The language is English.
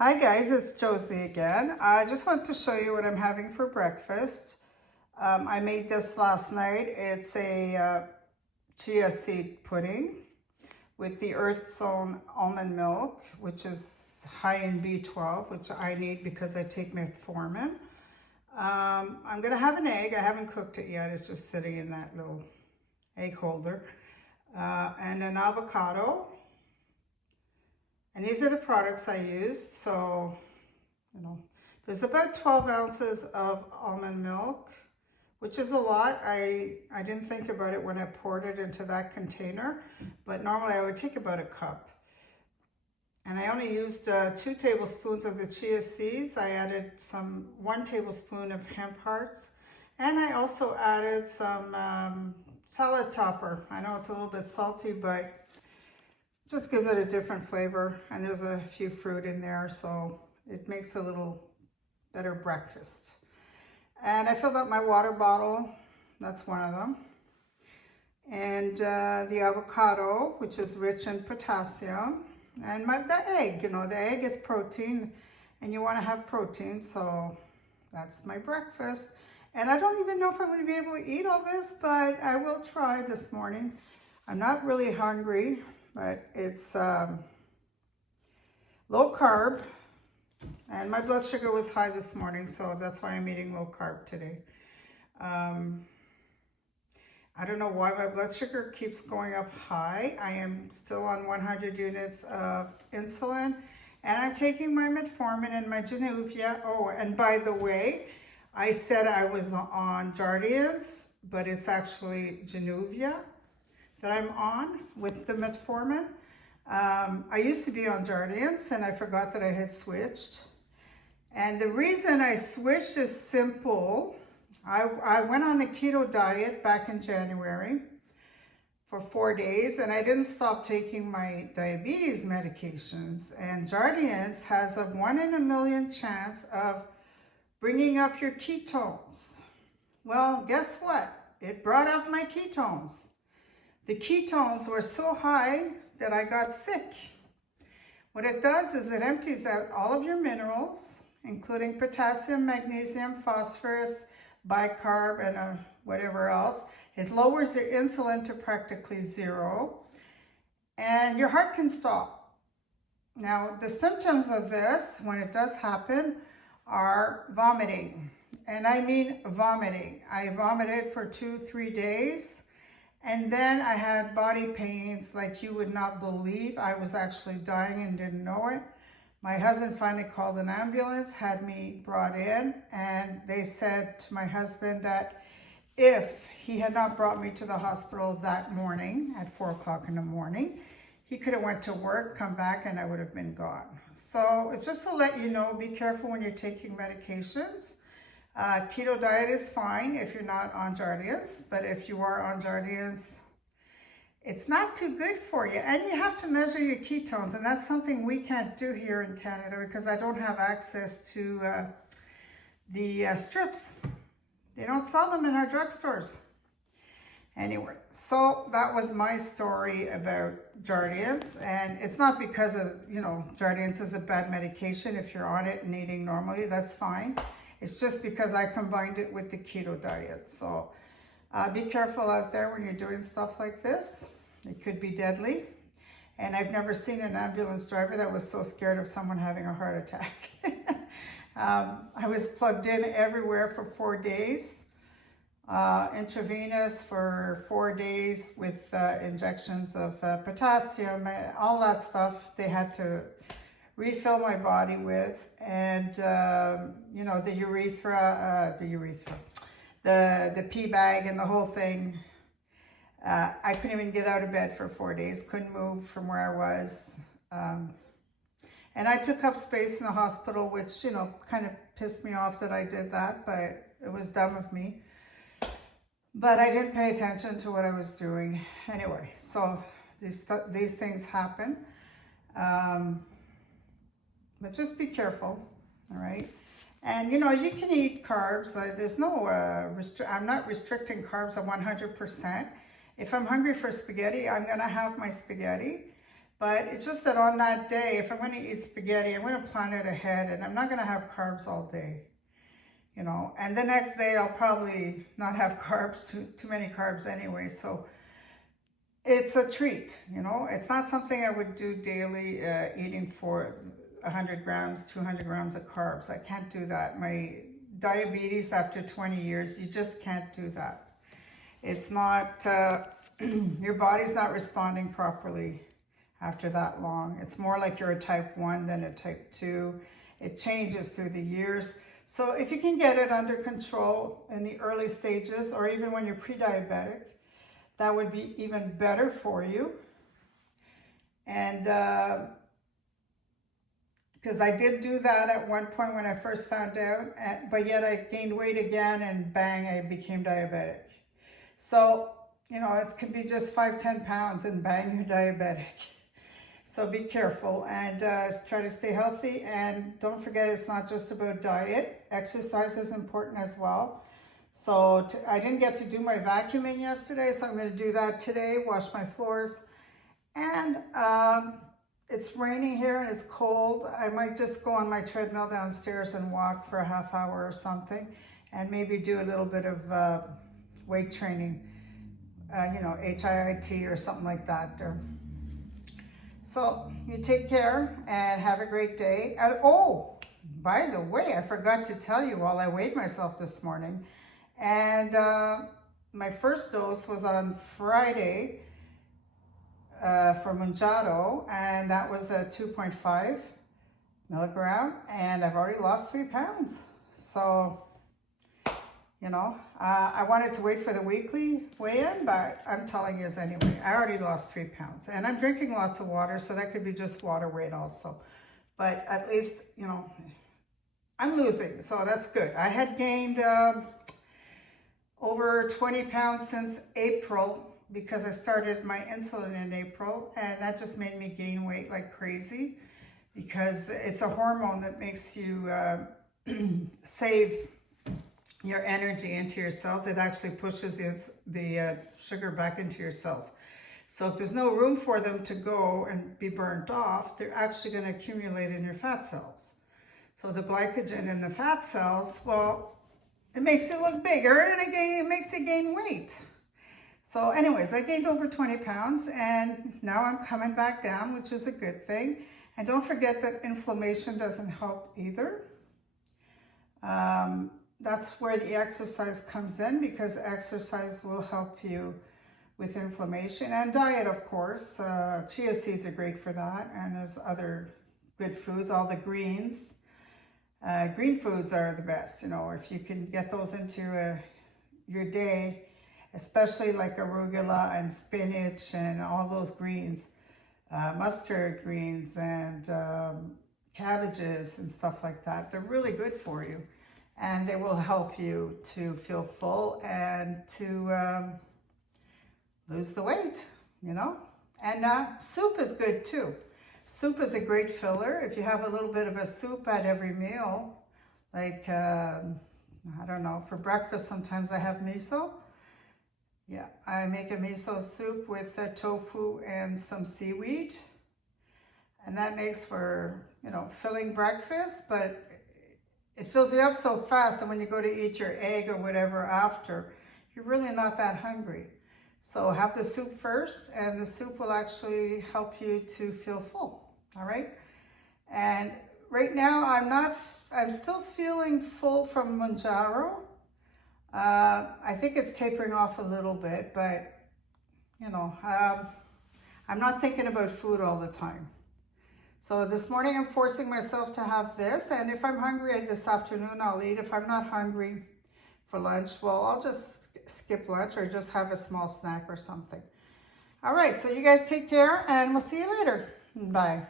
Hi guys, it's Josie again. I just want to show you what I'm having for breakfast. I made this last night. It's a chia seed pudding with the Earth Zone almond milk, which is high in B12, which I need because I take metformin. I'm gonna have an egg. I haven't cooked it yet. It's just sitting in that little egg holder. And an avocado. And these are the products I used. So, there's about 12 ounces of almond milk, which is a lot. I didn't think about it when I poured it into that container, but normally I would take about a cup. And I only used 2 tablespoons of the chia seeds. I added 1 tablespoon of hemp hearts. And I also added some salad topper. I know it's a little bit salty, but just gives it a different flavor, and there's a few fruit in there, so it makes a little better breakfast. And I filled up my water bottle, that's one of them. And the avocado, which is rich in potassium. And the egg, the egg is protein, and you want to have protein, so that's my breakfast. And I don't even know if I'm going to be able to eat all this, but I will try this morning. I'm not really hungry. But it's low carb, and my blood sugar was high this morning, so that's why I'm eating low carb today. I don't know why my blood sugar keeps going up high. I am still on 100 units of insulin, and I'm taking my metformin and my Januvia. Oh, and by the way, I said I was on Jardiance, but it's actually Januvia that I'm on with the metformin. I used to be on Jardiance, and I forgot that I had switched. And the reason I switched is simple. I went on the keto diet back in January for 4 days, and I didn't stop taking my diabetes medications. And Jardiance has a 1 in a million chance of bringing up your ketones. Well, guess what? It brought up my ketones. The ketones were so high that I got sick. What it does is it empties out all of your minerals, including potassium, magnesium, phosphorus, bicarb, and whatever else. It lowers your insulin to practically 0, and your heart can stop. Now, the symptoms of this, when it does happen, are vomiting. And I mean vomiting. I vomited for 2-3 days. And then I had body pains like you would not believe. I was actually dying and didn't know it. My husband finally called an ambulance, had me brought in, and they said to my husband that if he had not brought me to the hospital that morning at 4 o'clock in the morning, he could have went to work, come back, and I would have been gone. So it's just to let you know, be careful when you're taking medications. Keto diet is fine if you're not on Jardiance, but if you are on Jardiance, it's not too good for you. And you have to measure your ketones, and that's something we can't do here in Canada because I don't have access to the strips. They don't sell them in our drugstores. Anyway, so that was my story about Jardiance, and it's not because of, Jardiance is a bad medication. If you're on it and eating normally, that's fine. It's just because I combined it with the keto diet. So be careful out there when you're doing stuff like this. It could be deadly. And I've never seen an ambulance driver that was so scared of someone having a heart attack. I was plugged in everywhere for 4 days. Intravenous for 4 days with injections of potassium, all that stuff they had to refill my body with, and the urethra, the pee bag and the whole thing. I couldn't even get out of bed for 4 days, couldn't move from where I was. And I took up space in the hospital, which, kind of pissed me off that I did that, but it was dumb of me. But I didn't pay attention to what I was doing. Anyway, so these things happen. But just be careful, all right? And you can eat carbs. There's no, I'm not restricting carbs 100%. If I'm hungry for spaghetti, I'm gonna have my spaghetti. But it's just that on that day, if I'm going to eat spaghetti, I'm going to plan it ahead, and I'm not going to have carbs all day, you know. And the next day, I'll probably not have carbs, too many carbs anyway. So it's a treat, you know. It's not something I would do daily, eating for 100 grams, 200 grams of carbs. I can't do that. My diabetes after 20 years, you just can't do that. It's not, your body's not responding properly after that long. It's more like you're a type 1 than a type 2. It changes through the years. So if you can get it under control in the early stages, or even when you're pre-diabetic, that would be even better for you. And because I did do that at one point when I first found out, but yet I gained weight again, and bang, I became diabetic. So, you know, it can be just 5-10 pounds and bang, you're diabetic. So be careful and try to stay healthy. And don't forget, it's not just about diet. Exercise is important as well. So I didn't get to do my vacuuming yesterday, so I'm going to do that today, wash my floors. And it's raining here and it's cold. I might just go on my treadmill downstairs and walk for a half hour or something, and maybe do a little bit of weight training, you know, HIIT or something like that. So you take care and have a great day. Oh, by the way, I forgot to tell you while I weighed myself this morning, and my first dose was on Friday for Mounjaro, and that was a 2.5 milligram, and I've already lost 3 pounds. So, you know, I wanted to wait for the weekly weigh-in, but I'm telling you anyway, I already lost 3 pounds, and I'm drinking lots of water, so that could be just water weight also. But at least, you know, I'm losing, so that's good. I had gained over 20 pounds since April, because I started my insulin in April, and that just made me gain weight like crazy, because it's a hormone that makes you save your energy into your cells. It actually pushes the sugar back into your cells. So if there's no room for them to go and be burnt off, they're actually going to accumulate in your fat cells. So the glycogen in the fat cells, well, it makes it look bigger, and again, it makes you gain weight. So anyways, I gained over 20 pounds, and now I'm coming back down, which is a good thing. And don't forget that inflammation doesn't help either. That's where the exercise comes in, because exercise will help you with inflammation. And diet, of course. Chia seeds are great for that, and there's other good foods, all the greens. Green foods are the best, you know, if you can get those into your day, especially like arugula and spinach and all those greens, mustard greens and cabbages and stuff like that. They're really good for you, and they will help you to feel full and to lose the weight, you know. And soup is good too. Soup is a great filler. If you have a little bit of a soup at every meal, like, I don't know, for breakfast sometimes I have miso. Yeah, I make a miso soup with tofu and some seaweed. And that makes for, you know, filling breakfast, but it fills you up so fast that when you go to eat your egg or whatever after, you're really not that hungry. So have the soup first, and the soup will actually help you to feel full, all right? And right now, I'm still feeling full from Mounjaro. I think it's tapering off a little bit, but, you know, I'm not thinking about food all the time. So this morning, I'm forcing myself to have this, and if I'm hungry this afternoon, I'll eat. If I'm not hungry for lunch, well, I'll just skip lunch or just have a small snack or something. All right, so you guys take care, and we'll see you later. Bye.